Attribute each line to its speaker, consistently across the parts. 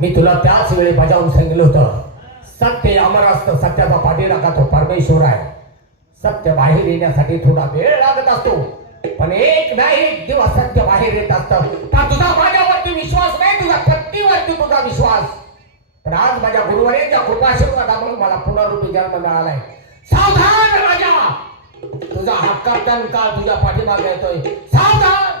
Speaker 1: मी तुला त्याच वेळी बजावून सांगितलं होतं सत्य अमर असतं सत्याचा पाठीराखा तो परमेश्वर आहे? सत्य बाहेर येण्यासाठी थोडा वेळ लागत असतो पण एक नाही एक दिवस सत्य बाहेर येत असतं. का तुझा माझ्यावरती विश्वास नाही तुझ्या पत्नीवरती तुझा विश्वास. पण आज माझ्या गुरुवारेच्या कृपाशीर्वादामुळे मला पुनरुपी जन्म मिळालाय. सावधान राजा! तुझा हा कर्तन काळ तुझ्या पाठीमागे येतोय. सावधान!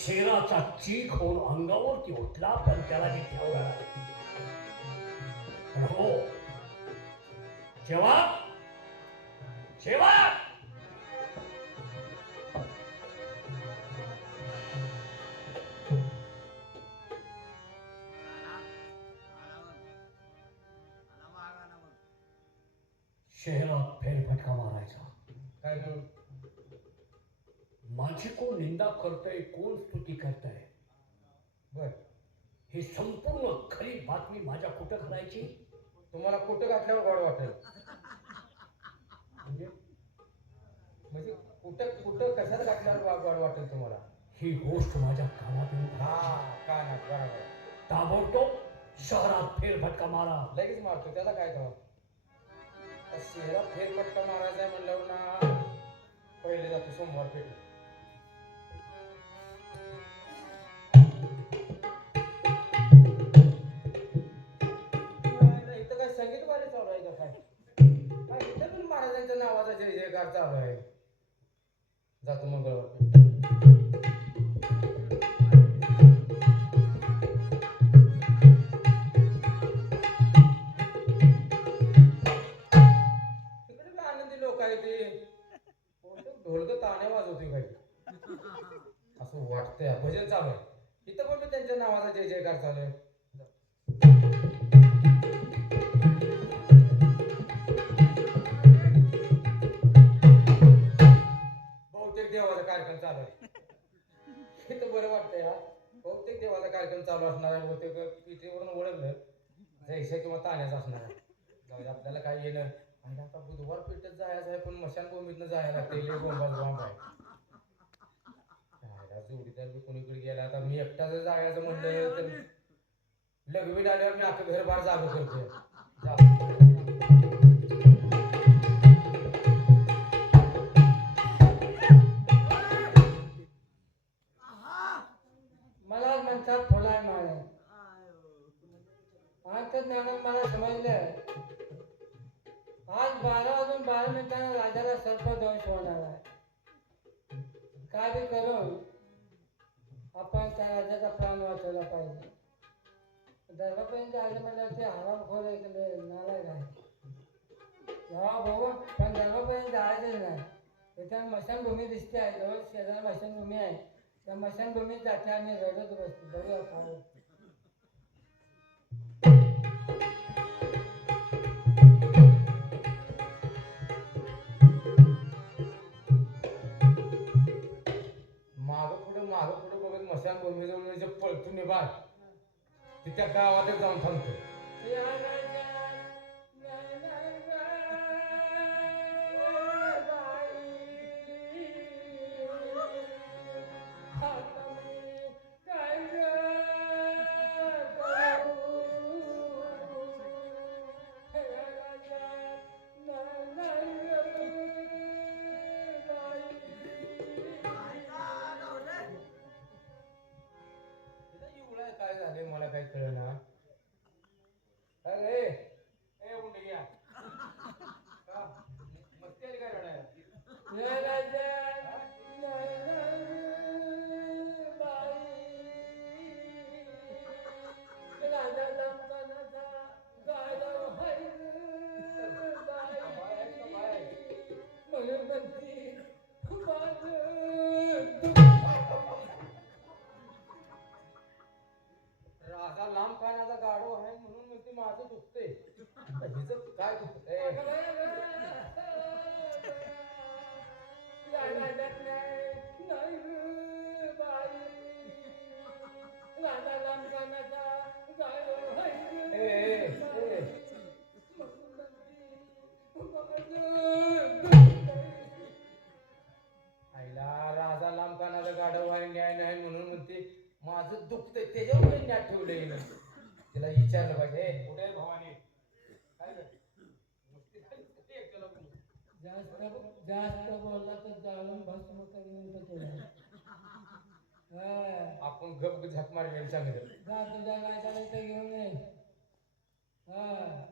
Speaker 2: शेराचा चीक होऊन अंगावरती उठला पण त्याला ती ठेवला हो जेव्हा जेव्हा शहरात फेरफटका मारायचा
Speaker 1: काय म्हणून?
Speaker 2: माझी कोण निंदा करतय कोण स्तुती करतय?
Speaker 1: बर.
Speaker 2: ही संपूर्ण खरी बातमी माझ्या कुठं करायची
Speaker 1: तुम्हाला कुठं घातल्यावर गोड वाटेल? म्हणजे? म्हणजे कुठं कुठं कशात घातल्यावर वा- गोड वाटेल तुम्हाला?
Speaker 2: ही गोष्ट माझ्या येऊन
Speaker 1: हा काय ना बरोबर.
Speaker 2: ताबडतोब शहरात फेरफटका मारा.
Speaker 1: लगेच मारतो त्याला काय तो? शहरात फेरफटका मारायचा आहे म्हणल्यावर ना. पहिले जातो सोमवार पेठ नावाचा जय जयकार चालू आहे. जातो मंगळवार कार्यक्रम चालू असणार आहे बहुतेक पिठेवरून ओळखलं. जैसे किंवा ताण्याचा असणार आहे. जाऊ दे, आपल्याला काय येणं आणि आता बुधवार पेठेत जायचं आहे पण मशानभूमीतनं जायला लागते लय बोंबाच बॉम्ब आहे. जायला जोडीदार बी कोणीकडे गेला. आता मी एकटा जर जायचं म्हणलं तर लग्न आल्यावर मी आता घर बाहेर जागं करतोय. जा. आज मला समजलं. आज बारा वाजून बारा मिनिटांना राजाला सर्पदंश होणार आहे. काय करून आपण त्या राजाचा प्राण वाचवला पाहिजे. दर्भापर्यंत आले म्हणजे ते हराम खोल इकडे नालायक आहे हा भाऊ पण दर्भापर्यंत जायचंच नाही. इथे मशानभूमी दिसते आहे जवळ शेजारी मशानभूमी आहे. त्या मशानभूमीत जाते आणि रडत बसते. बघूया काय होतं. माग पुढे बघत मशान भूमीजवळ जे पळतो निभार ते त्या गावातच जाऊन थांबतो पुढे येईल तिला विचारलं पाहिजे "ए, कुठे आहे भवानी? काय झालं? नुसती काय नुसती एकट्याला बोलू.
Speaker 3: जास्त जास्त बोलला तर जाळून भस्म करून हा
Speaker 1: आपण गप झक मार वेळ सांगितलं.
Speaker 3: जा तुझ्या नायकाला इथे घेऊन ये. हा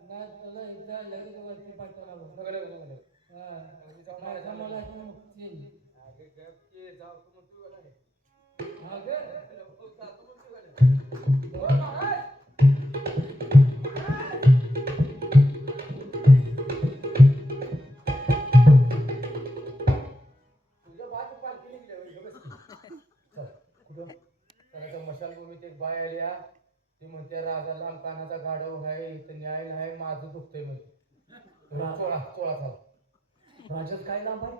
Speaker 3: नाही तुला इथं लगेच वरती पाठवला बघ
Speaker 1: बघ रे, बघ मशालभूमीत एक बाय आली. ती म्हणते राजा लांब कानाचा गाढव आहे इथं न्याय नाही माझं दुखतंय म्हणजे चोळा चोळा चाल
Speaker 2: राजात काय लांब आहे?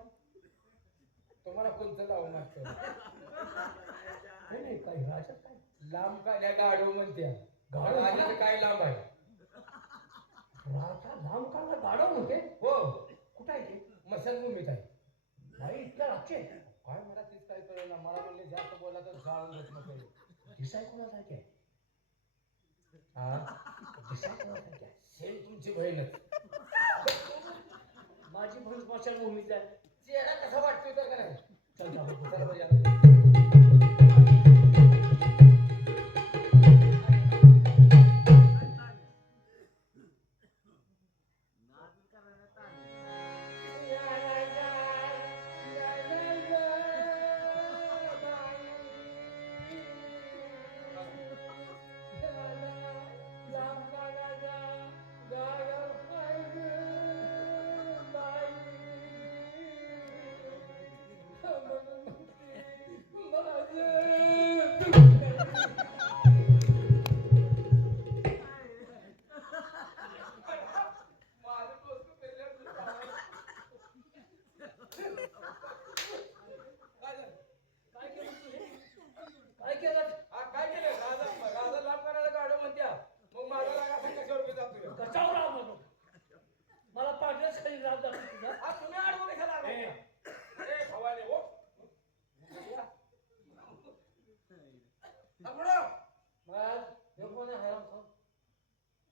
Speaker 1: तुम्हाला कोणतं लावून मागतं
Speaker 2: नाही नाही काय राजात काय?
Speaker 1: लांब काल्या गाढव म्हणते.
Speaker 2: गाढव?
Speaker 1: काय लांब आहे?
Speaker 2: राजा लांब काढला गाडव होते
Speaker 1: हो.
Speaker 2: कुठं आहे ते?
Speaker 1: मशालभूमीत आहे.
Speaker 2: नाही इतक्या रातचे.
Speaker 1: काय मला तीच काय कळलं ना मला म्हणले जास्त बोला तर जाळून बस नको
Speaker 2: दिसाय कोणासारखे आहे.
Speaker 1: हा?
Speaker 2: दिसाय कोणासारखे आहे.
Speaker 1: सेम तुमची बहीणच
Speaker 2: माझी बहीण स्मशान भूमीत आहे?
Speaker 1: चेहरा कसा वाटतोय तर का नाही?
Speaker 2: चल.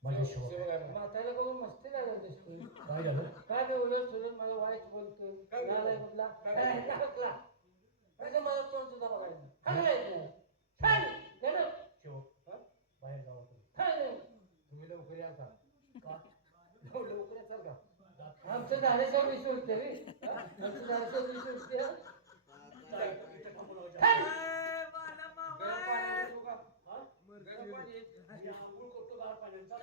Speaker 2: माझ्या
Speaker 1: म्हणा?
Speaker 3: म्हातारा करून मस्ती लागत दिसतोय
Speaker 2: काय झालं
Speaker 3: काय ते उलट सुलट मला वाईट बोलतोय
Speaker 1: काय बोलतो?
Speaker 3: नालायक कुठला
Speaker 1: काय
Speaker 3: मला तोंड सुद्धा बघायला नाही. नाही. छान. गेलं.
Speaker 1: शिव? बाहेर जाऊ आपण
Speaker 3: छान.
Speaker 1: तुम्ही लवकर या का का? लव- लवकर याचाल का
Speaker 3: आमचं धारेच्या वीस उरते रे हा? आमचं.
Speaker 1: गरम पाणी देऊ का
Speaker 2: हा?
Speaker 1: गरम पाणी
Speaker 2: मी आंघोळ करतो गार पाण्याचा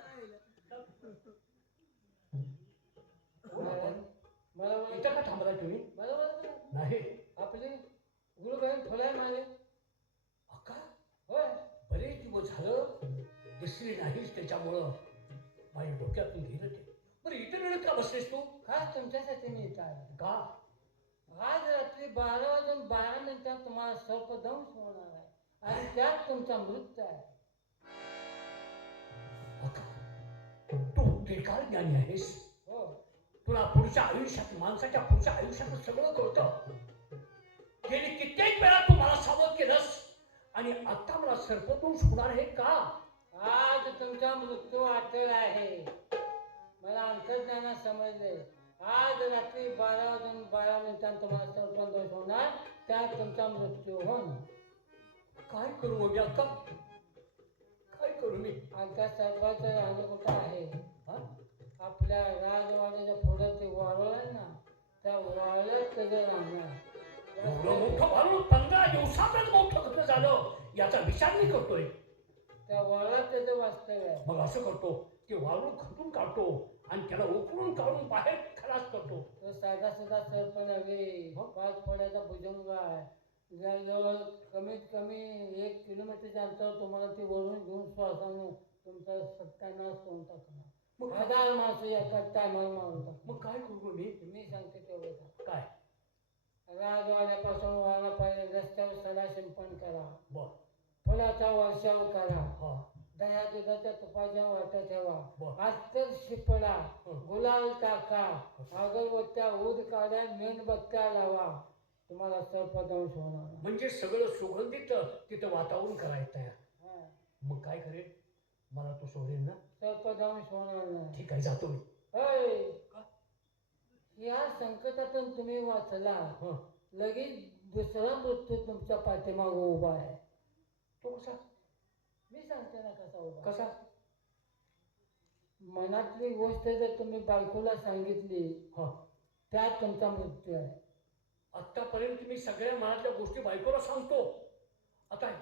Speaker 3: मला मला
Speaker 2: इथं का थांबला तुम्ही?
Speaker 3: मला मला
Speaker 2: नाही.
Speaker 3: आपली गुरु बहीण फुलाय मारे
Speaker 2: अक्का?
Speaker 3: होय.
Speaker 2: बरेच दिवस झालं दिसली नाहीस त्याच्यामुळं. माझ्या डोक्यातून गेलं ते. बरं इथे वेळ का बसलीस तू?
Speaker 3: खास तुमच्यासाठी मी इथं आलो?
Speaker 2: का?
Speaker 3: आज रात्री बारा वाजून बारा मिनिटात तुम्हाला सर्पदंश होणार आहे. आणि त्यात तुमचा मृत्यू आहे.
Speaker 2: अक्का तू त्रिकाळ ज्ञानी आहेस?
Speaker 3: हो.
Speaker 2: तुला पुढच्या आयुष्यात माणसाच्या पुढच्या आयुष्यात सगळं कळतं. गेली कित्येक वेळा तू मला सावध केलंस. आणि आता मला सर्पदोष होणार आहे का?
Speaker 3: आज तुमचा मृत्यू अटळ आहे. मला अंतर्ज्ञानात समजले. आज रात्री बारा वाजून बारा मिनिटांत तुम्हाला सर्पदंश होणार त्यात तुमचा मृत्यू होणार.
Speaker 2: काय करू मग आता? काय करू मी?
Speaker 3: आणि त्या सर्पाचं राहणं कुठं आहे?
Speaker 2: हा?
Speaker 3: आपल्या राजवाड्याच्या पुढं ते वारुळ आहे ना त्या वारुळात त्याचं राहणार.
Speaker 2: एवढं मोठं वाळून पंधरा दिवसातच मोठं कसं झालं याचा विचार मी करतोय.
Speaker 3: त्या त्याचं वास्तव्य आहे.
Speaker 2: मग असं करतो की वाळून खतून काढतो आणि त्याला उकळून काढून बाहेर खलास करतो.
Speaker 3: तो साधा साधा सर्प नव्हे पाच फळ्याचा भुजंग आहे. जवळ कमीत कमी एक किलोमीटरच्या अंतरावर तुम्हाला ते वरून घेऊन श्वासानं तुमचा सत्यानाश करून टाकणार.
Speaker 2: मग
Speaker 3: हजार माणसं एका टायमाला मारून
Speaker 2: मग काय करू मी?
Speaker 3: मी सांगते तेवढं सांग.
Speaker 2: काय?
Speaker 3: राजवाड्यापासून वाळापर्यंत रस्त्यावर सडा शिंपण करा.
Speaker 2: बर.
Speaker 3: फुलाचा वर्षाव करा.
Speaker 2: हा.
Speaker 3: दह्या दुधाच्या तुपाच्या वाट्या ठेवा.
Speaker 2: बर.
Speaker 3: अस्तर शिपडा
Speaker 2: हं.
Speaker 3: गुलाल टाका. अगरबत्त्या ऊद काढ्या मेणबत्त्या लावा. तुम्हाला सर्पदंश होणार
Speaker 2: म्हणजे सगळं सुगंधित तिथं वातावरण करायचं आहे
Speaker 3: हा.
Speaker 2: मग काय करेल? मला तू सोडेल ना?
Speaker 3: सोडणार नाही
Speaker 2: ठीक आहे जातो मी
Speaker 3: होय. या संकटातून तुम्ही वाचला.
Speaker 2: हं.
Speaker 3: लगेच दुसरा मृत्यू तुमच्या पाठीमागे उभा आहे.
Speaker 2: तो कसा?
Speaker 3: मी सांगते ना कसा उभा आहे.
Speaker 2: कसा?
Speaker 3: मनातली गोष्ट जर तुम्ही बायकोला सांगितली
Speaker 2: हा.
Speaker 3: त्यात तुमचा मृत्यू आहे.
Speaker 2: आतापर्यंत मी सगळ्या मनातल्या गोष्टी बायकोला सांगतो. आता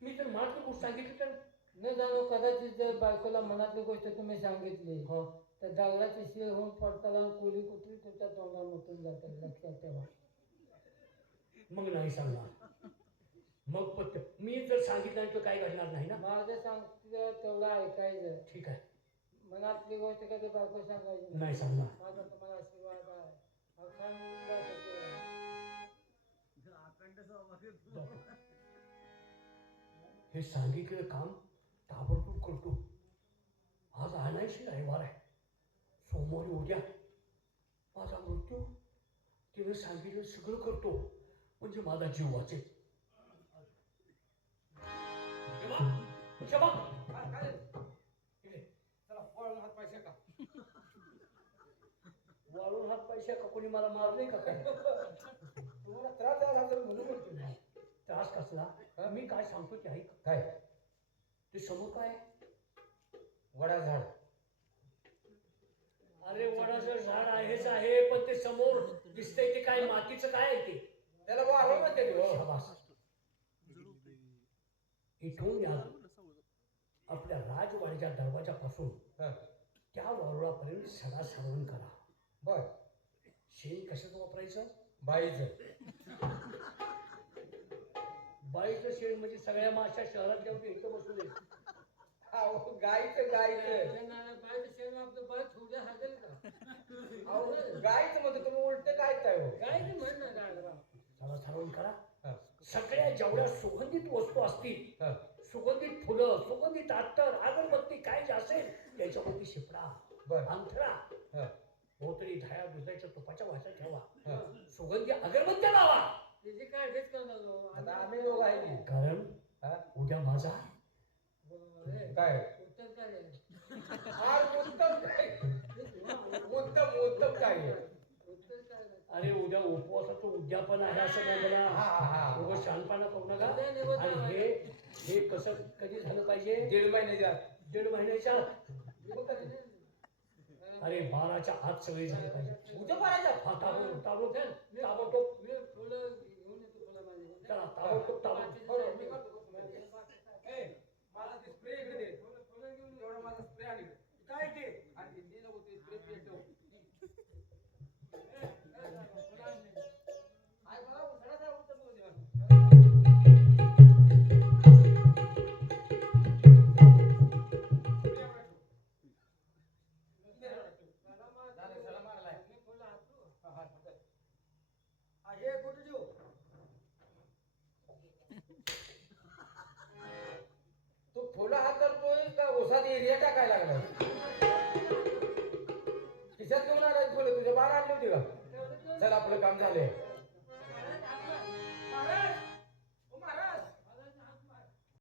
Speaker 2: मी जर मनातली गोष्ट सांगितली तर
Speaker 3: न जाणो कदाचित जर बायकोला मनातली गोष्ट तुम्ही सांगितली
Speaker 2: हो.
Speaker 3: तर दगडाची शिळ होऊन पडताना कोली कुत्री तुमच्या तोंडावर मुतून जाते लक्षात ठेवा.
Speaker 2: मग नाही सांगणार. मग पत्त मी जर सांगितलं नाही तर काय घडणार नाही ना?
Speaker 3: माझं सांगते तेवढं ऐकायचं.
Speaker 2: ठीक आहे.
Speaker 3: मनातली गोष्ट कधी बायको सांगायची?
Speaker 2: नाही सांगणार.
Speaker 3: माझा तुम्हाला आशीर्वाद आहे. अखंड.
Speaker 2: हे सांगितलेलं काम ताबडतोब करतो. आज आणायची रविवार आहे सोमवारी उद्या. माझा मृत्यू. तिने सांगितलं सगळं करतो. म्हणजे माझा जीव वाचेल. शबा, शबा. इकडे. वाळून हात पैसे का कोणी मला मारले का काय?
Speaker 1: तुम्हाला त्रास झाला तर म्हणून.
Speaker 2: त्रास कसला? मी काय सांगतो ते ऐक.
Speaker 1: काय?
Speaker 2: ते समोर काय?
Speaker 1: वडा झाड
Speaker 2: अरे वडाचं झाड आहेच आहे पण ते समोर दिसतंय ते काय मातीचं काय आहे ते
Speaker 1: त्याला वारं म्हणते ते, हो.
Speaker 2: शाबास. इथून या आपल्या राजवाड्याच्या दरवाजापासून
Speaker 1: हं.
Speaker 2: त्या वारुळापर्यंत सडा सारवण करा
Speaker 1: बर
Speaker 2: शेण कशाचं वापरायचं
Speaker 1: बाईचं
Speaker 2: बाईचं शेण म्हणजे सगळ्या माशा शहरात जाऊन इथं बसू दे
Speaker 1: अहो, गाईचं गाईचं.
Speaker 3: त्या नारळ बाळाचं शेण आपलं बाळ थोडं हागेल का?
Speaker 1: अहो, गाईचं म्हणतो तुम्ही उलट काय काय हो
Speaker 3: काय नाही म्हण ना गाडवा
Speaker 2: करा.
Speaker 1: हं.
Speaker 2: सगळ्या जेवढ्या सुगंधित वस्तू असतील. सुगंधित फुलं सुगंधित अत्तर अगरबत्ती काय जे असेल त्याच्यावरती शिपडा
Speaker 1: बर.
Speaker 2: अंथरा
Speaker 1: हं.
Speaker 2: भोवतरी धाया दुधाच्या तुपाच्या वाचा ठेवा. सुगंधी अगरबत्त्या लावा
Speaker 3: त्याची काळजीच करणार लो.
Speaker 1: आता आम्ही लोक आहे की
Speaker 2: कारण
Speaker 1: हा?
Speaker 2: उद्या माझा
Speaker 3: बरं, हे,
Speaker 1: काय
Speaker 3: उत्तर काय आहे?
Speaker 1: फार उत्तम काय उत्तम उत्तम काय आहे?
Speaker 3: उत्तर काय आहे?
Speaker 2: अरे उद्या उपवासाचं उद्यापन आहे असं नाही
Speaker 1: हा,
Speaker 2: मला
Speaker 1: हा, हा.
Speaker 2: उगाच शहाणपणा करू नका
Speaker 3: उद्या निवड
Speaker 2: आणि
Speaker 3: लावा.
Speaker 2: हे कधी झालं पाहिजे?
Speaker 1: दीड महिन्याच्या.
Speaker 2: दीड महिन्याच्या. अरे बाराच्या आत सगळे झाले पाहिजे.
Speaker 1: उद्या मारायच्या
Speaker 2: हा ताबडतोब. ताबडतोब. ताबडतोब.
Speaker 1: का उसात एरिया टाकायला लागलाय खिशात घेऊन आला फुलं तुझ्या बारा आणली होती का? चल आपलं काम झालंय.